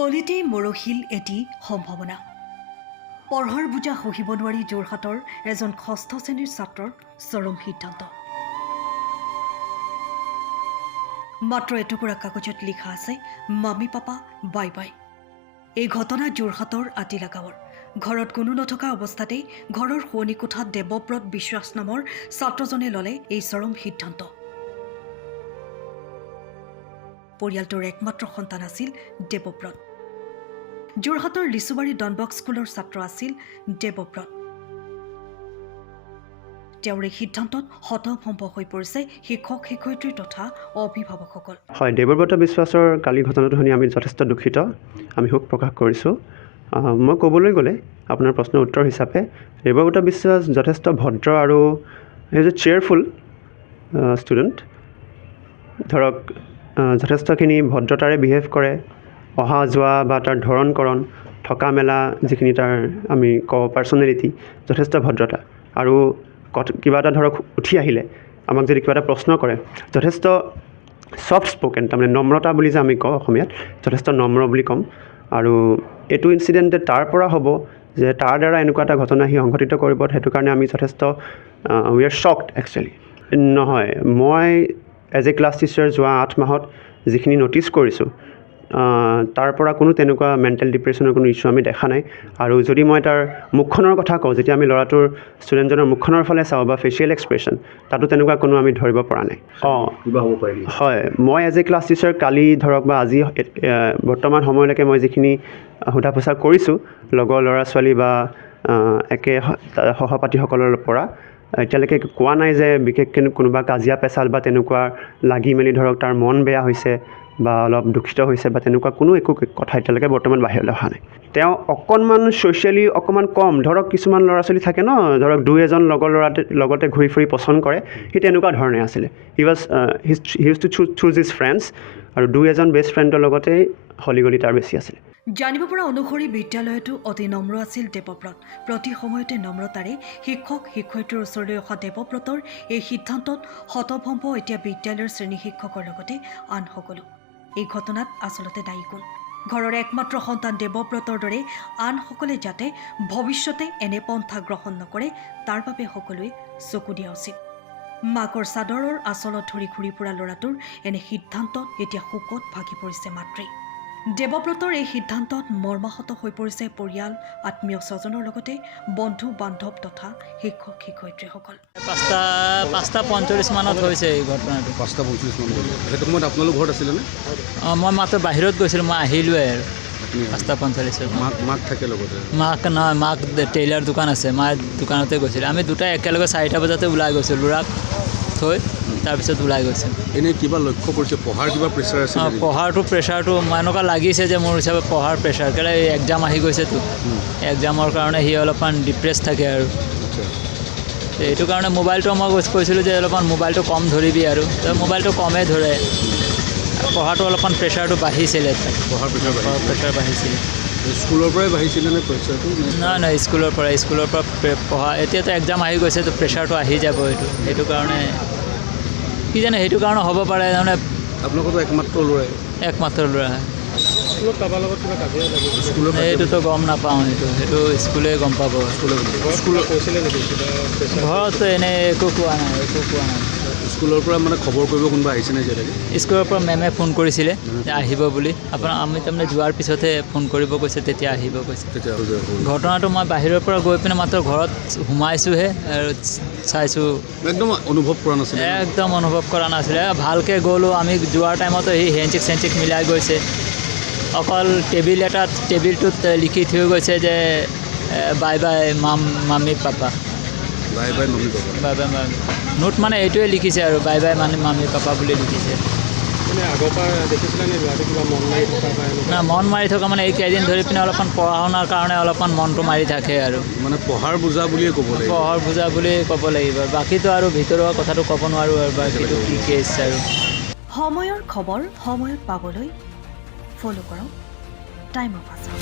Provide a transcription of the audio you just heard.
কলিতেই মৰশিল এটি সম্ভাৱনা। পঢ়াৰ বোজা সহিব নোৱাৰি যোৰহাটৰ এজন ষষ্ঠ শ্ৰেণীৰ ছাত্ৰৰ চৰম সিদ্ধান্ত। মাত্ৰ এটুকুৰা কাগজত লিখা আছে মামী পাপা বাই বাই। এই ঘটনা যোৰহাটৰ আতিলা গাঁৱৰ। ঘৰত কোনো নথকা অৱস্থাতেই ঘৰৰ শোৱনি কোঠাত দেৱব্ৰত বিশ্বাস নামৰ ছাত্ৰজনে ল'লে এই চৰম সিদ্ধান্ত। পৰিয়ালটোৰ একমাত্ৰ সন্তান আছিল দেৱব্ৰত। যোৰহাটৰ লিচুবাৰী ডনবস্ক স্কুলৰ ছাত্ৰ আছিল দেৱব্ৰত। তেওঁৰ এই সিদ্ধান্তত হতভম্ব হৈ পৰিছে শিক্ষক শিক্ষয়িত্ৰী তথা অভিভাৱকসকল। হয়, দেৱব্ৰত বিশ্বাসৰ কালি ঘটনাটো শুনি আমি যথেষ্ট দুখিত, আমি শোক প্ৰকাশ কৰিছোঁ। মই ক'বলৈ গ'লে আপোনাৰ প্ৰশ্নৰ উত্তৰ হিচাপে দেৱব্ৰত বিশ্বাস যথেষ্ট ভদ্ৰ আৰু ইজ এ চেয়াৰফুল ষ্টুডেণ্ট। ধৰক যথেষ্টখিনি ভদ্ৰতাৰে বিহেভ কৰে, অহা যোৱা বা তাৰ ধৰণ থকা মেলা যিখিনি তাৰ আমি কওঁ পাৰ্চনেলিটি, যথেষ্ট ভদ্ৰতা। আৰু কিবা এটা ধৰক উঠি আহিলে আমাক যদি কিবা এটা প্ৰশ্ন কৰে যথেষ্ট ছফ্ট স্প'কেন, তাৰমানে নম্ৰতা বুলি যে আমি কওঁ অসমীয়াত, যথেষ্ট নম্ৰ বুলি ক'ম। আৰু এইটো ইনচিডেণ্ট তাৰ পৰা হ'ব যে তাৰ দ্বাৰা এনেকুৱা এটা ঘটনা সি সংঘটিত কৰিব, সেইটো কাৰণে আমি যথেষ্ট উই আৰ শ্বকড একচুৱেলি। নহয়, মই এজ এ ক্লাছ টিচাৰ যোৱা 8 মাহত যিখিনি ন'টিছ কৰিছোঁ তাৰ পৰা কোনো তেনেকুৱা মেণ্টেল ডিপ্ৰেশ্যনৰ কোনো ইছ্যু আমি দেখা নাই। আৰু যদি মই তাৰ মুখখনৰ কথা কওঁ, যেতিয়া আমি ল'ৰাটোৰ ষ্টুডেণ্টজনৰ মুখখনৰ ফালে চাওঁ বা ফেচিয়েল এক্সপ্ৰেশ্যন, তাতো তেনেকুৱা কোনো আমি ধৰিব পৰা নাই। কিবা হ'ব পাৰে। হয়, মই এজ এ ক্লাছ টিচাৰ কালি ধৰক বা আজি বৰ্তমান সময়লৈকে মই যিখিনি সোধা পোছা কৰিছোঁ লগৰ ল'ৰা ছোৱালী বা একে সহপাঠীসকলৰ পৰা, এতিয়ালৈকে কোৱা নাই যে বিশেষকৈ কোনোবা কাজিয়া পেচাল বা তেনেকুৱা লাগি মেলি ধৰক তাৰ মন বেয়া হৈছে বা অলপ দুখিত হৈছে বা তেনেকুৱা কোনো একো কথা এতিয়ালৈকে বৰ্তমান বাহিৰলৈ অহা নাই। তেওঁ অকণমান ছ'চিয়েলি অকণমান কম, ধৰক কিছুমান ল'ৰা ছোৱালী থাকে ন, ধৰক দুই এজন লগৰ লগতে ঘূৰি ফুৰি পচন্দ কৰে, সি তেনেকুৱা ধৰণে আছিলে। He use to choose his friends, আৰু দুই এজন বেষ্ট ফ্ৰেণ্ডৰ লগতেই হলিগলি তাৰ বেছি আছিলে। জানিব পৰা অনুসৰি বিদ্যালয়তো অতি নম্ৰ আছিল দেৱব্ৰত। প্ৰতি সময়তে নম্ৰতাৰে শিক্ষক শিক্ষয়িত্ৰীৰ ওচৰলৈ অহা দেৱব্ৰতৰ এই সিদ্ধান্তত হতভম্ব এতিয়া বিদ্যালয়ৰ শ্ৰেণী শিক্ষকৰ লগতে আন সকলো। এই ঘটনাত আচলতে দায়ী কোন? ঘৰৰ একমাত্ৰ সন্তান দেৱব্ৰতৰ দৰে আনসকলে যাতে ভৱিষ্যতে এনে পন্থা গ্ৰহণ নকৰে তাৰ বাবে সকলোৱে চকু দিয়া উচিত। মাকৰ চাদৰৰ আঁচলত ধৰি ঘূৰি ফুৰা ল'ৰাটোৰ এনে সিদ্ধান্তত এতিয়া শোকত ভাগি পৰিছে মাতৃ। দেৱব্ৰতৰ এই সিদ্ধান্তত মৰ্মাহত হৈ পৰিছে পৰিয়াল, আত্মীয় স্বজনৰ লগতে বন্ধু বান্ধৱ তথা শিক্ষক শিক্ষয়িত্ৰীসকল। 5:45 মানত হৈছে এই ঘটনাটো। 5:45 মানত। সেইটো সময়ত আপোনালোক ঘৰত আছিলেনে? মই মাত্ৰ বাহিৰত গৈছিলোঁ, মই আহিলোৱে আৰু 5:45। মাক থাকে লগতে? মাক নহয়, মাক টেইলাৰ দোকান আছে, মাৰ দোকানতে গৈছিলোঁ। আমি দুটাই একেলগে 4টা বজাতে ওলাই গৈছোঁ, ল'ৰাক থৈ তাৰপিছত ওলাই গৈছোঁ। এনেই কিবা লক্ষ্য কৰিছে, পঢ়াৰ কিবা প্ৰেছাৰ আছে? পঢ়াৰটো প্ৰেছাৰটো এনেকুৱা লাগিছে যে মোৰ হিচাপে পঢ়াৰ প্ৰেছাৰ, কেলৈ এক্সাম আহি গৈছেতো, এক্সামৰ কাৰণে সি অলপমান ডিপ্ৰেছ থাকে আৰু এইটো কাৰণে মোবাইলটো মই কৈছিলোঁ যে অলপমান মোবাইলটো কম ধৰিবি, আৰু মোবাইলটো কমেই ধৰে। পঢ়াটো অলপমান প্ৰেছাৰটো বাঢ়িছিলে, পঢ়াৰ প্ৰেছাৰ বাঢ়িছিলে। স্কুলৰ পৰাই বাঢ়িছিলে নে প্ৰেছাৰটো? নাই, স্কুলৰ পৰা পঢ়া, এতিয়াতো এক্সাম আহি গৈছে, তো প্ৰেছাৰটো আহি যাব। সেইটো কাৰণে কি জানে, সেইটো কাৰণে হ'ব পাৰে। তাৰমানে আপোনালোকৰতো একমাত্ৰ ল'ৰাই? একমাত্ৰ ল'ৰা। স্কুলত কাৰোবাৰ লগত কিবা কাজিয়া লাগিছে? স্কুলত সেইটোতো গম নাপাওঁ, সেইটো স্কুলে গম পাব। স্কুলত কৈছিলে নেকি কিবা? ঘৰত এনেই একো কোৱা নাই। স্কুলৰ পৰা মানে খবৰ কৰিব কোনোবা আহিছে নে এতিয়ালৈকে? স্কুলৰ পৰা মেমে ফোন কৰিছিলে যে আহিব বুলি। আমি তাৰমানে যোৱাৰ পিছতহে ফোন কৰিব কৈছে, তেতিয়া আহিব কৈছে। ঘটনাটো মই বাহিৰৰ পৰা গৈ পিনে মাত্ৰ ঘৰত সোমাইছোঁহে আৰু চাইছোঁ। একদম অনুভৱ কৰা নাছিলে? একদম অনুভৱ কৰা নাছিলে। ভালকৈ গ'লোঁ, আমি যোৱাৰ টাইমতো সি হেণ্ডছেক মিলাই গৈছে। অকল টেবিলটোত লিখি থৈ গৈছে যে বাই বাই মামী পাপা। বাই বাই মামী পাপা? বাই বাই মামী। নোট মানে এইটোৱে লিখিছে আৰু বাই বাই মামী পাপা বুলি লিখিছে। মানে আগৰ পৰা দেখিছিলে নে ল'ৰাটো কিবা মন মাৰি থকা? না, মন মাৰি থকা মানে এইকেইদিন ধৰি পিনে অলপমান পঢ়া শুনাৰ কাৰণে অলপমান মনটো মাৰি থাকে আৰু মানে পঢ়াৰ বোজা বুলিয়ে ক'ব লাগিব? পঢ়াৰ বোজা বুলিয়ে ক'ব লাগিব। বাকীটো আৰু ভিতৰুৱা কথাটো ক'ব নোৱাৰোঁ আৰু বাকীটো কি কেছ আৰু। সময়ৰ খবৰ সময়ত পাবলৈ ফ'ল' কৰক টাইম অফ আছাম।